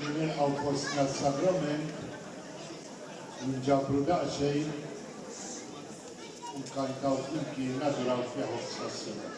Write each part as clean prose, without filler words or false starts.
li nilqaw postna s-sagrament, nġabru daqxejn, nkantaw flimkien naduraw fiħu s-sassura.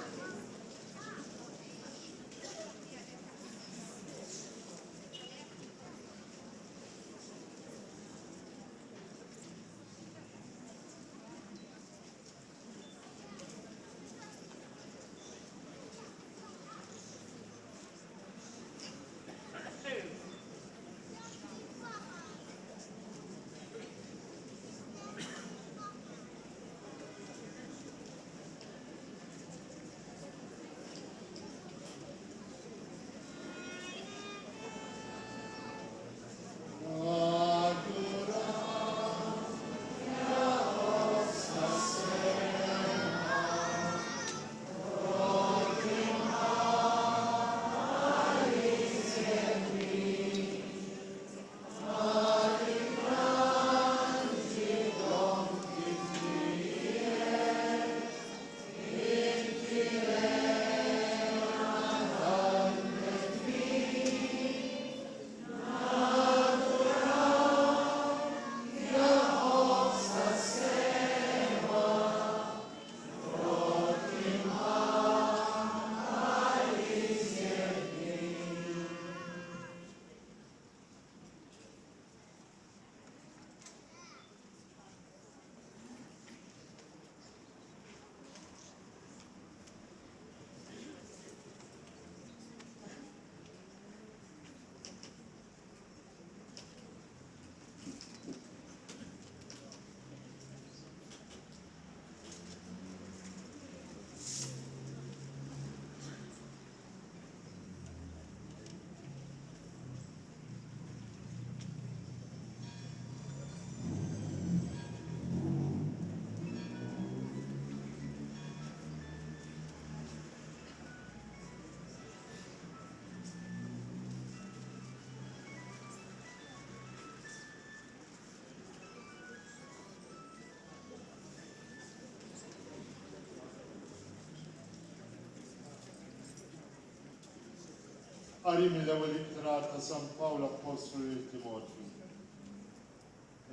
Qari mill-ewwel ittra ta' San Pawl Apostolu lil Timotju.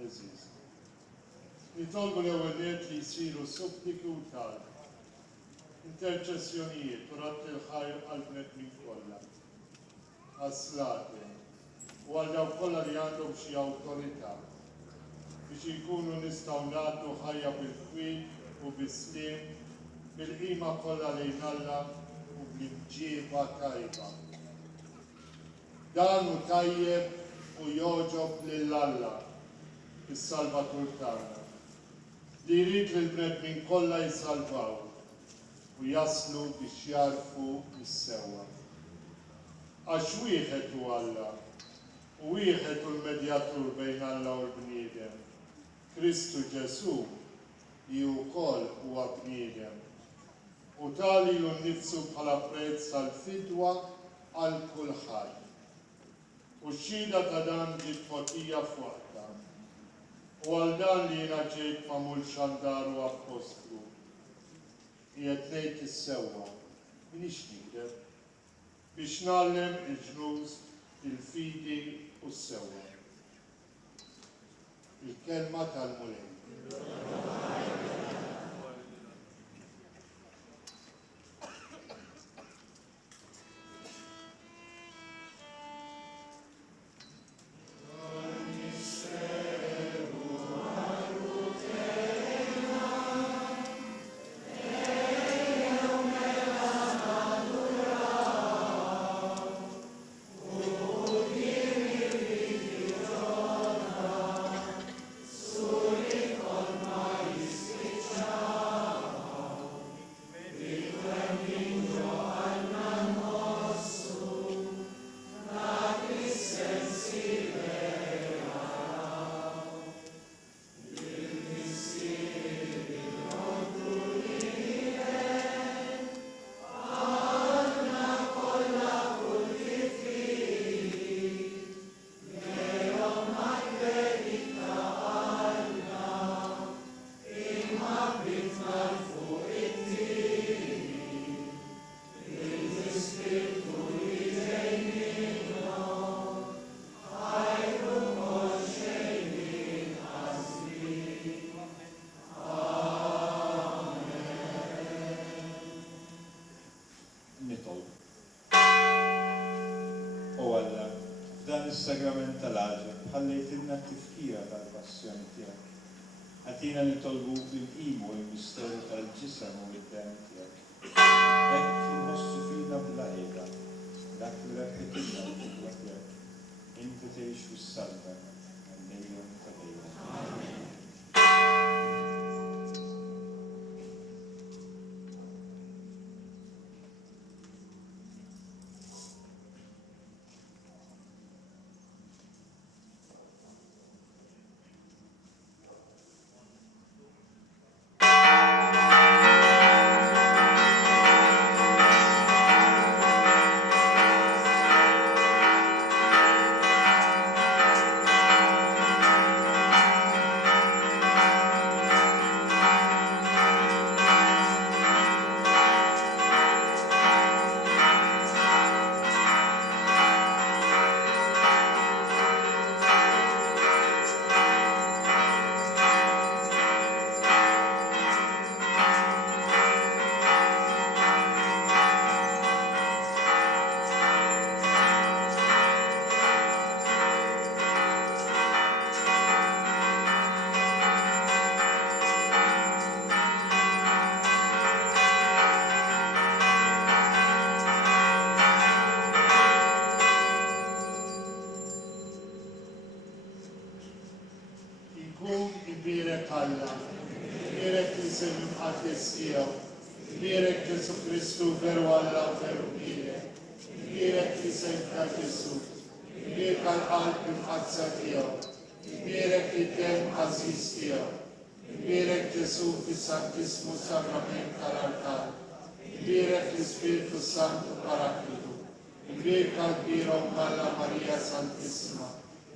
Eżiż. Nitolbu l-ewwel net li jsiru suppliki u talb, interċessjonijiet u ratt il-ħajr għall-bnedmin kollha, għas-slati u għal dawk kollha li għandhom xi awtorità biex inkunu nistgħu nagħtu ħajja bil-kwit u bis-sliem bil-qima kollha lejn Alla u bl-imġieba tajba. Dan hu tajjeb u jogħġob lil Alla, is-Salvatur tagħna, li jrid li l-bnedmin kollha jissalvaw u jaslu biex jarfu is-sewwa. Għax wieħed hu Alla u wieħed hu l-medjatur bejn Alla u l-bniedem, Kristu Ġesu li wkoll huwa bniedem u tali ilu nnifsu bħala prezz tal-fidwa għal kulħadd. U x-xhieda ta' dan ġiet mogħtija f'waqtha. U għal dan li jiena ġejt magħmul xandar u apostlu. Qiegħed ngħid is-sewwa, m'iniex nikdeb, biex nagħlem il-ġnus, il-fidi u s-sewwa. Il-kelma tal-Mulej. Soli con mai fis-sagrament tal-għaġeb, ħallejtilna t-tifkira tal-passjoni tiegħek. Għatina nitolbuk l-qimu l-misteru tal-ġisem u l-dem tiegħek. Hekk inħossu fina bla qiegħda, dak li rebħitilna l-qudwa tiegħek. Inti tgħix fis-salva għal-dejjem ta' dejjem. Amen. Birek Ġesu Kristu veru Alla u veru birek. Birek li sejta Ġesu. Birek għal-qalb imqazza tiegħu. Birek id-dem għażiż tiegħu. Birek Ġesu fis-Santismu Sakrament tal-Altar. Birek l-Ispiritu Santu Paraklitu. Birek għal-Bira Alla Marija Santissima.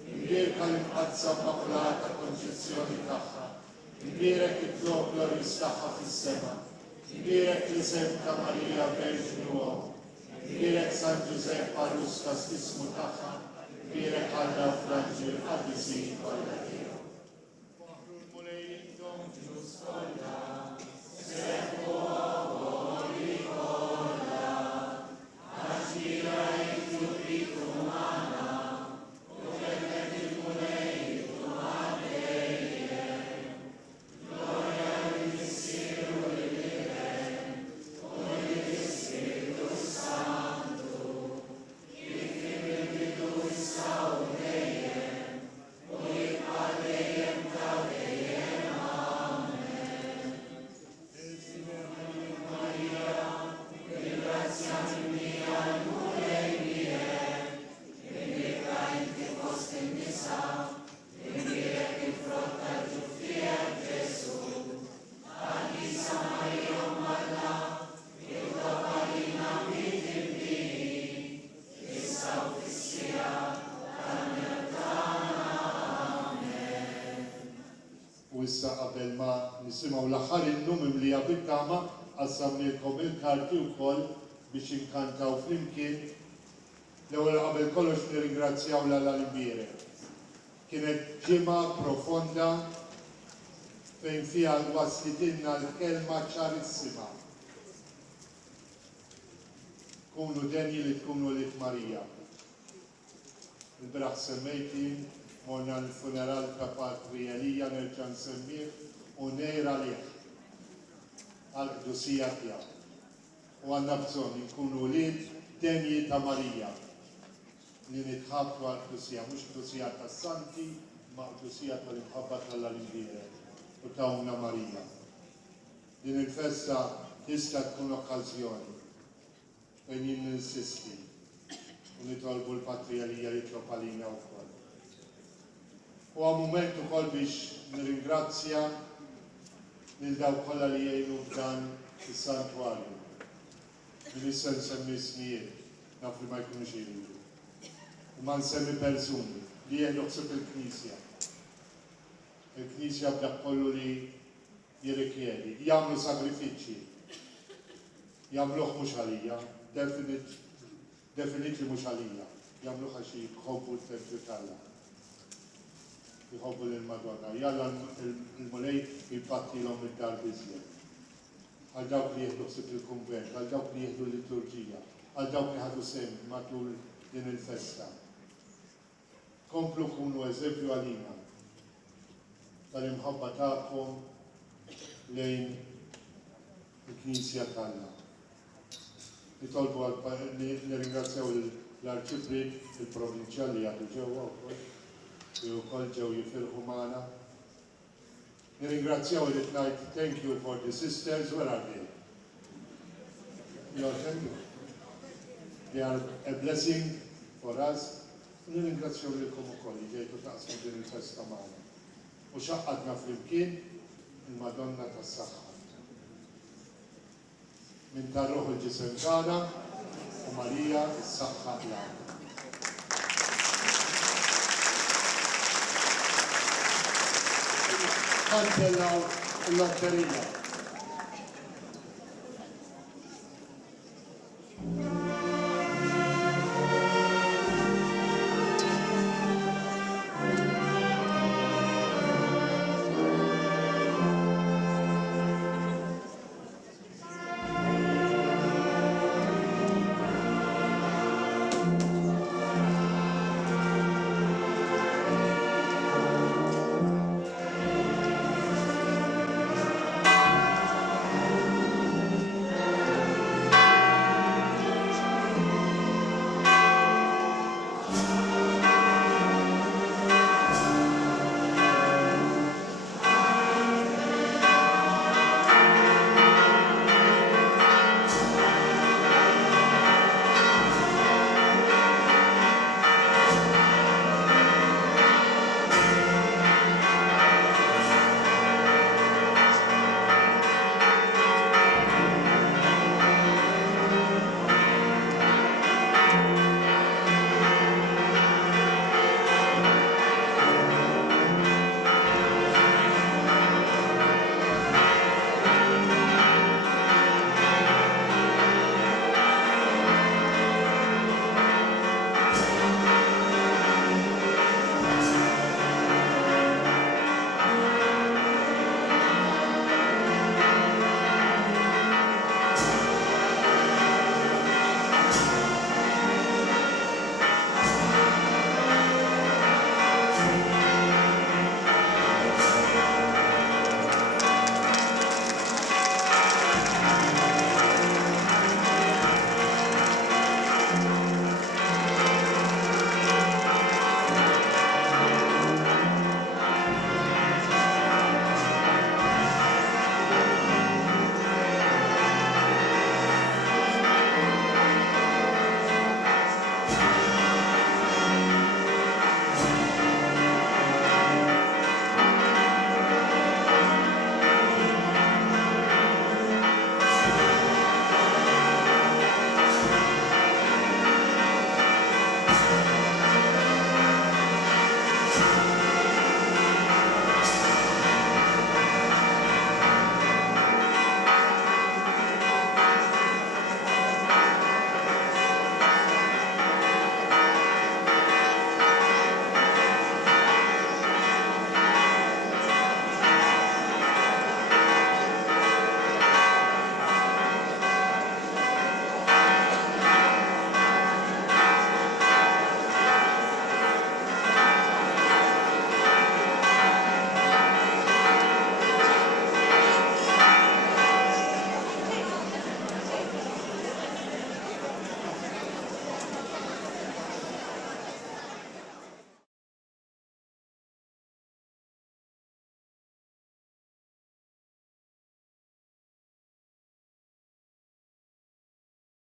Birek għal-imqazza Immakulata Konċezzjoni tagħha. Birek it-Glorjus tagħha fis-sema. Birek li Santa Marija Verġni Uom. Birek San Giuseppe Parus Kastismu tagħha. Birek Alla Franġil Ħabisin kollha tiegħu. Waħru l-mulejjindhom ġus kollha. Sekku għoli kollha. Għaxira jitjubitu magħna. U kellek il-mulejjindu għaddejjem. Gloria l-Missiru issa qabel ma nisimgħu l-aħħar innum imlija bit-tama qassamnielkom il-karti wkoll biex inkantaw flimkien. L-ewwel qabel kollox nirringrazzjaw l-Għall-Imbierek. Kienet ġimgħa profonda fejn fiha waslitilna l-kelma ċarissima. Kunu denji li tkunu lit Marija. Il-biraħ semmejtin morna l-funeral ta' Patri Elija nerġa' nsemmih u nejra liħ għal-qdusija tiegħu. U għandna bżonn inkunu wlied denji ta' Marija li nitħabtu għal-qdusija, mhux qdusija tas-santi, ma' qdusija tal-imħabba tal-Għall-Imbierek u tawna Marija. Din il-festa tista' tkun okkażjoni fejn jien ninsisti u nitolbu l-Patri Elija jitlob għalina wkoll. U għal-moment ukoll biex nirringrazzja lil dawk kollha li jgħinu f'dan is-santwarju. Min issa nsemmi ismijiet, naf li ma jkunux jgħidu. Ma nsemmi persuni li jgħidu ħsieb il-Knisja. Il-Knisja b'dak kollu li jirrikjedi, jagħmlu sagrifiċċji. Jagħmluh mhux għalija, definitli mhux għalija. Jagħmluh għax jħobbu t-tempju tagħha. Jħobbu lill-Madonna. Jalla il-mulej jipattilhom id-dar biżjed. Għal dawk li jieħdu ħsieb il-kunvent, għal dawk li jieħdu l-liturġija, għal dawk li ħadu sehem matul din il-festa. komplu kunu eżempju għalina tal-imħabba tagħkom lejn il-Knisja tagħna. Nitolbu nirringrazzjaw l-Arċipret, il-Provinċjali li għadu ġewwa wkoll, li wkoll ġew jifirħu magħna. Nirringrazzjaw li tnajt thank you for the sisters, where are they? You're thank you. They are a blessing for us. Nirringrazzjaw lilkom ukoll li ġejtu taqsmu din il-festa magħna. U xaqqadna flimkien il-Madonna tas-Saħħa. Min tar-Ruħ il-ġisem tagħna u Marija s-Saħħa l-għam. Kantellaw l-lotterija.